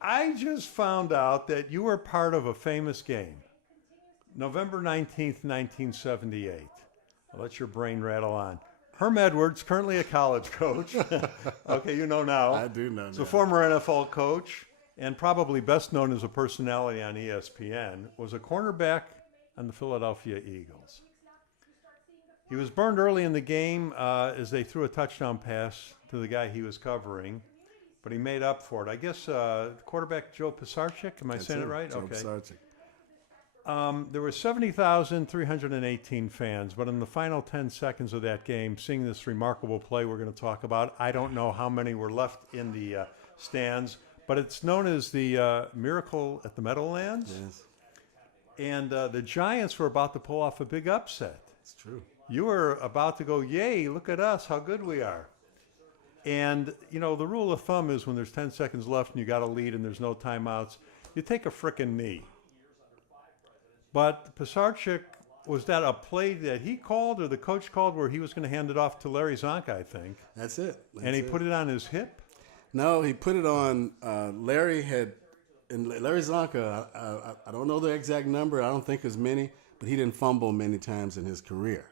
I just found out that you were part of a famous game, November 19th, 1978. I'll let your brain rattle on. Herm Edwards, currently a college coach. Okay, you know now. I do know He's a now. former NFL coach and probably best known as a personality on ESPN, was a cornerback on the Philadelphia Eagles. He was burned early in the game as they threw a touchdown pass to the guy he was covering, but he made up for it. I guess quarterback Joe Pisarcik, am I saying it right? Joe Okay. Pisarcik. There were 70,318 fans, but in the final 10 seconds of that game, seeing this remarkable play we're going to talk about, I don't know how many were left in the stands, but it's known as the Miracle at the Meadowlands. Yes, And the Giants were about to pull off a big upset. it's true. You were about to go, yay, look at us, how good we are. And, you know, the rule of thumb is when there's 10 seconds left and you got a lead and there's no timeouts, you take a frickin' knee. But Pisarcik, was that a play that he called or the coach called where he was going to hand it off to Larry Zonka, I think? That's it. And he put it on his hip? No, he put it on. Larry Zonka, I don't know the exact number. I don't think as many, but he didn't fumble many times in his career.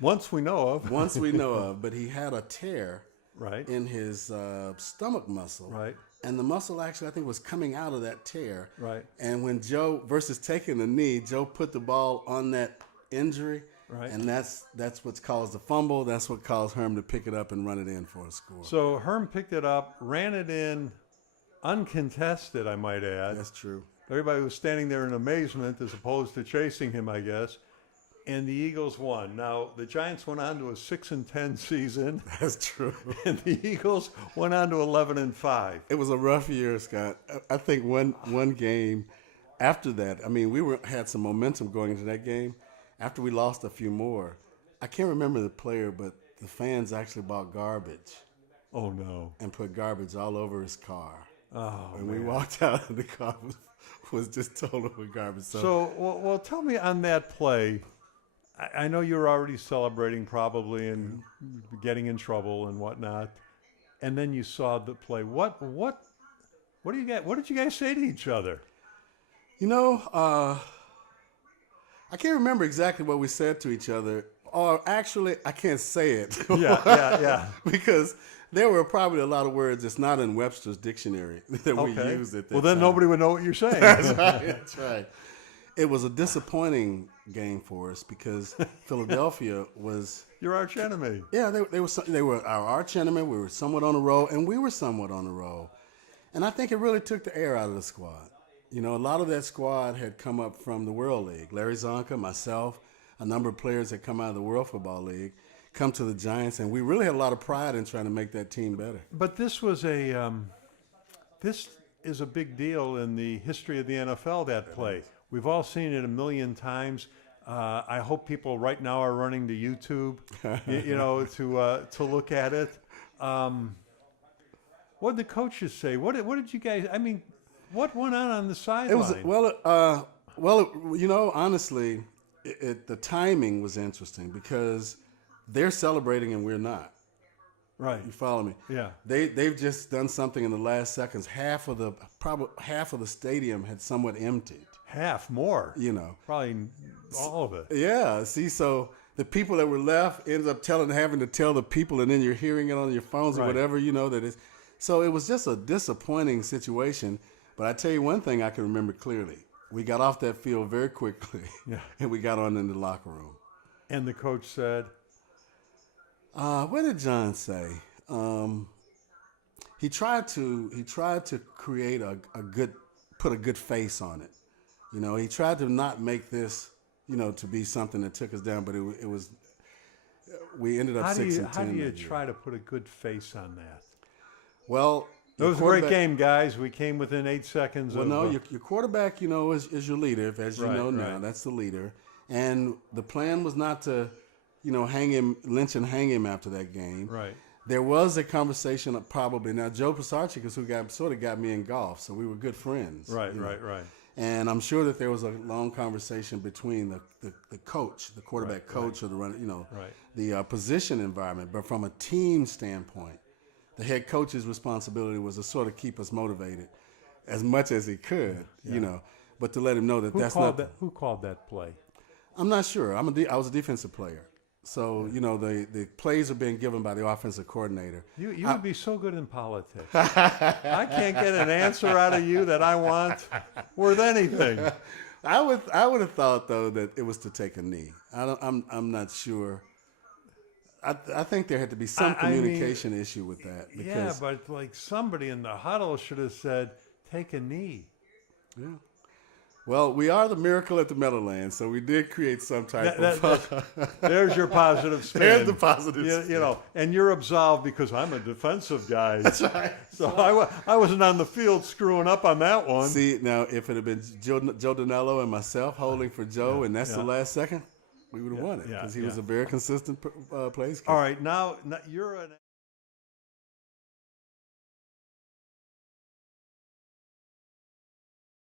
Once we know of. Once we know of, but he had a tear Right. in his stomach muscle. Right. And the muscle actually, I think, was coming out of that tear. Right. And when Joe, versus taking the knee, Joe put the ball on that injury. Right. And that's what's caused the fumble. That's what caused Herm to pick it up and run it in for a score. So Herm picked it up, ran it in, uncontested, I might add. That's true. Everybody was standing there in amazement as opposed to chasing him, I guess. And the Eagles won. Now, the Giants went on to a 6-10 season, That's true. and the Eagles went on to 11-5. It was a rough year, Scott. I think one game after that, I mean, had some momentum going into that game. After we lost a few more, I can't remember the player, but the fans actually bought garbage Oh, no. and put garbage all over his car. Oh, And man. we walked out, and the car was just total with garbage. So, well, tell me on that play. I know you were already celebrating probably and getting in trouble and whatnot, and then you saw the play. What do you get? What did you guys say to each other? You know, I can't remember exactly what we said to each other. Or actually, I can't say it. Yeah. Because there were probably a lot of words that's not in Webster's dictionary that we Okay. used at that Well, then time. nobody would know what you're saying. That's right. It was a disappointing game for us because Philadelphia was, Your arch enemy. yeah, they were our arch enemy. We were somewhat on the roll, and we were somewhat on the roll. And I think it really took the air out of the squad. You know, a lot of that squad had come up from the World League. Larry Zonka, myself, a number of players that come out of the World Football League, come to the Giants, and we really had a lot of pride in trying to make that team better. But this was this is a big deal in the history of the NFL, that play. We've all seen it a million times. I hope people right now are running to YouTube, to look at it. What did the coaches say? What did you guys? I mean, what went on the sideline? It was honestly, the timing was interesting because they're celebrating and we're not. Right. You follow me? Yeah. They've just done something in the last seconds. Half of the stadium had somewhat emptied. Half more. You know. Probably all of it. Yeah. See, so the people that were left ends up having to tell the people, and then you're hearing it on your phones or Right. whatever. You know that is. So it was just a disappointing situation. But I tell you one thing I can remember clearly: we got off that field very quickly, Yeah. and we got on in the locker room. And the coach said, What did John say? He tried to create put a good face on it. You know, he tried to not make this, to be something that took us down, but it was. We ended up How do 6-10. you that year. try to put a good face on that? Well, It was a great game, guys. We came within 8 seconds. Well, of, no, your quarterback, is your leader, as you Right, know now. right. That's the leader, and the plan was not to, lynch and hang him after that game. Right. There was a conversation probably. Now, Joe Pisarcik is who sort of got me in golf, so we were good friends. Right. you know. Right. And I'm sure that there was a long conversation between the coach, the quarterback coach, or the runner, Right. the position environment. But from a team standpoint, the head coach's responsibility was to sort of keep us motivated. as much as he could, you know. But to let him know that that's not. Who called that play? I'm not sure. I was a defensive player. So, you know, the plays are being given by the offensive coordinator. You would be so good in politics. I can't get an answer out of you that I want worth anything. I would have thought, though, that it was to take a knee. I'm not sure. I think there had to be some communication issue with that. Because, yeah, but like somebody in the huddle should have said, take a knee. Yeah. Well, we are the miracle at the Meadowlands, so we did create some type of. There's your positive spin. There's the positive spin. You know, and you're absolved because I'm a defensive guy. That's right. So I wasn't on the field screwing up on that one. See, now, if it had been Joe Danello and myself holding for Joe, and that's the last second, we would have won it because he was a very consistent plays. All right, now you're an.